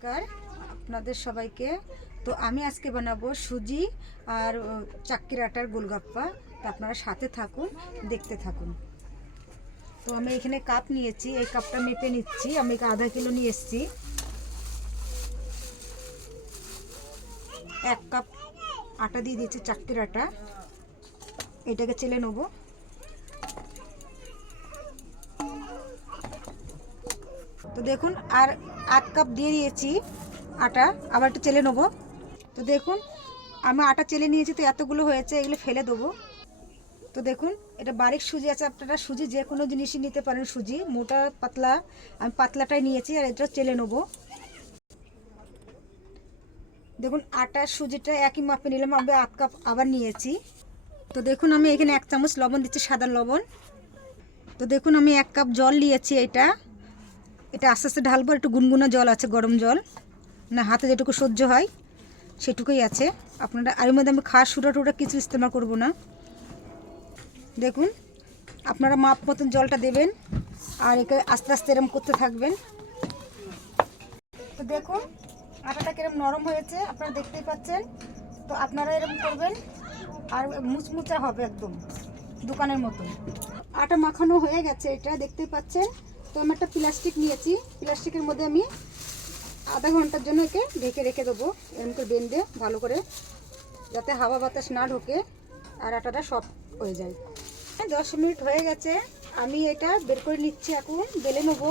নমস্কার আপনাদের সবাইকে। তো আমি আজকে বানাবো সুজি আর চাক্কির আটার গোলগাপ্পা। তো আপনারা সাথে থাকুন, দেখতে থাকুন। তো আমি এখানে কাপ নিয়েছি, এই কাপটা মেপে নিচ্ছি। আমি আধা কিলো নিয়ে এসেছি। 1 কাপ আটা দিয়ে দিয়েছি, চাক্কির আটা। এটাকে চেলে নেবো। তো দেখুন, আর 1 কাপ দিয়ে দিয়েছি আটা, আবার একটু চেলে নেবো। তো দেখুন, আমি আটা চেলে নিয়েছি, তো এতগুলো হয়েছে, এগুলো ফেলে দেবো। তো দেখুন, এটা বারিক সুজি আছে, আপনারা সুজি যে কোনো জিনিসই নিতে পারেন। সুজি মোটা পাতলা, আমি পাতলাটাই নিয়েছি, আর এটা চেলে নেবো। দেখুন, আটা সুজিটা একই মাপে নিলাম, আমি 1 কাপ আবার নিয়েছি। তো দেখুন, আমি এখানে 1 চামচ লবণ দিচ্ছি, সাদা লবণ। তো দেখুন, আমি 1 কাপ জল নিয়েছি। এটা আস্তে আস্তে ঢালবো। একটু গুনগুনা জল আছে, গরম জল, না হাতে যেটুকু সহ্য হয় সেটুকুই আছে। আপনারা এর মধ্যে আমি খাস সোডা টোডা কিছু ইস্তেমাল করব না। দেখুন, আপনারা মাপ মতন জলটা দেবেন, আর একে আস্তে আস্তে এরম করতে থাকবেন। তো দেখুন, আটাটা কিরম নরম হয়েছে, আপনারা দেখতেই পাচ্ছেন। তো আপনারা এরকম করবেন, আর মুচমুচা হবে একদম দোকানের মতো। আটা মাখানো হয়ে গেছে, এটা দেখতেই পাচ্ছেন। তো আমি একটা প্লাস্টিক নিয়েছি, প্লাস্টিকের মধ্যে আমি আধা ঘন্টার জন্য একে ঢেকে রেখে দেবো, এরকম করে বেঁধে ভালো করে, যাতে হাওয়া বাতাস না ঢোকে আর আটাটা সফট হয়ে যায়। 10 মিনিট হয়ে গেছে, আমি এটা বের করে নিচ্ছি, এখন বেলে নেবো।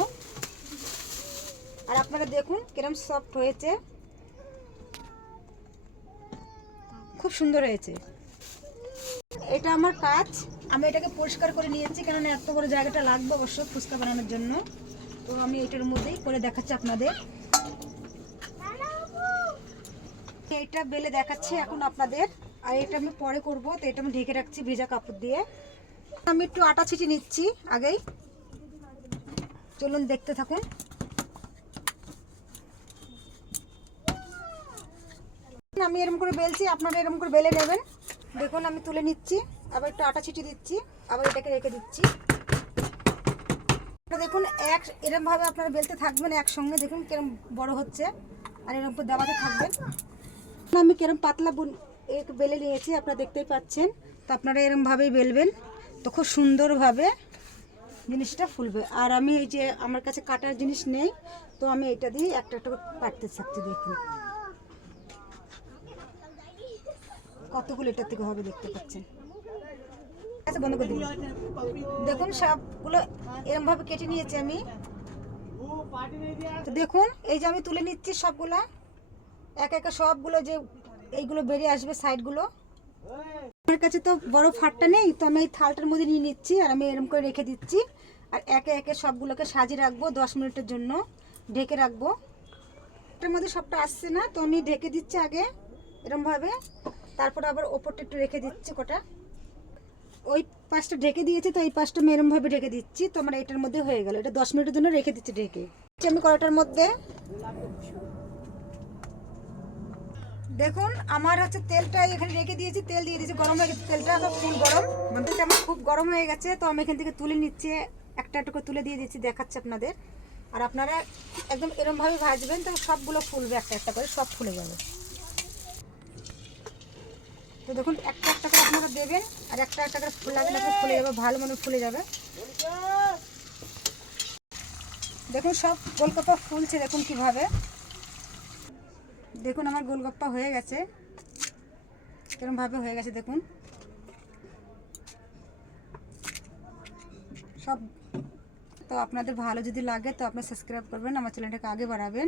আর আপনারা দেখুন কিরম সফট হয়েছে, খুব সুন্দর হয়েছে। এটা আমার কাজ, আমি এটাকে পরিষ্কার করে নিয়েছি, কেননা এত বড় জায়গাটা লাগবে অবশ্য ফুচকা বানানোর জন্য। তো আমি এটার মধ্যেই করে দেখাচ্ছি আপনাদের। এটা বেলে দেখাচ্ছি এখন আপনাদের, আর এটা আমি পরে করব। তো এটা আমি ঢেকে রাখছি ভেজা কাপড় দিয়ে। আমি একটু আটা ছিটিয়ে নিচ্ছি আগেই, চলুন দেখতে থাকুন। আমি এরকম করে বেলছি, আপনারা এরকম করে বেলে নেবেন। দেখুন, আমি তুলে নিচ্ছি, আবার একটু আটা ছিটিয়ে দিচ্ছি, আবার এটাকে রেখে দিচ্ছি। দেখুন, এরকম ভাবে আপনারা বেলতে থাকবেন একসঙ্গে। দেখুন কিরম বড় হচ্ছে, আর এরকম করে দেওয়াতে থাকবেন। আমি কিরম পাতলা বেলে নিয়েছি, আপনারা দেখতেই পাচ্ছেন। তো আপনারা এরকম ভাবেই বেলবেন, তো খুব সুন্দরভাবে জিনিসটা ফুলবে। আর আমি এই যে আমার কাছে কাটার জিনিস নেই, তো আমি এটা দিয়ে একটা একটা করে কাটতে থাকছি। দেখুন কতগুলো এটার থেকে হবে, দেখতে পাচ্ছেন। আচ্ছা, বন্ধ করে দিন। দেখুন, সবগুলো এরকম ভাবে কেটে নিয়েছি আমি। তো দেখুন, এই যে আমি তুলে নিচ্ছি সবগুলা, একা একা সবগুলো যে এইগুলো বেরিয়ে আসবে সাইডগুলো। আমার কাছে তো বড় ফাটটা নেই, তো আমি এই থালটার মধ্যে নিয়ে নিচ্ছি, আর আমি এরকম করে রেখে দিচ্ছি। আর একে একে সবগুলোকে সাজিয়ে রাখবো, 10 মিনিটের জন্য ঢেকে রাখবো। এটার মধ্যে সবটা আসছে না, তো আমি ঢেকে দিচ্ছি আগে এরকমভাবে। তারপর আবার ওপরটা একটু রেখে দিচ্ছি কটা। ওই পাশটা ঢেকে দিয়েছি, তো এই পাশটা আমি এরমভাবে ঢেকে দিচ্ছি। তো আমার এটার মধ্যে হয়ে গেল, এটা 10 মিনিটের জন্য রেখে দিচ্ছি ঢেকে। আমি কড়াইটার মধ্যে দেখুন, আমার হচ্ছে তেলটা এখানে রেখে দিয়েছি, তেল দিয়ে দিয়েছি, গরম হয়ে গেছে তেলটা, তো ফুল গরম, তেলটা আমার খুব গরম হয়ে গেছে। তো আমি এখান থেকে তুলে নিচ্ছি, একটা একটা করে তুলে দিয়ে দিচ্ছি, দেখাচ্ছি আপনাদের। আর আপনারা একদম এরমভাবে ভাজবেন, তো সবগুলো ফুলবে, একটা একটা করে সব ফুলে যাবে। তো দেখুন, একটা একটা করে আপনারা দেবেন, আর একটা একটা করে ফুল লাগলে ফুলে যাবে, ভালো মনে ফুলে যাবে। দেখুন, সব গোলগাপ্পা ফুলছে, দেখুন কিভাবে। দেখুন, আমার গোলগাপ্পা হয়ে গেছে, এরকমভাবে হয়ে গেছে দেখুন সব। তো আপনাদের ভালো যদি লাগে, তো আপনারা সাবস্ক্রাইব করবেন, আমার চ্যানেলটাকে আগে বাড়াবেন।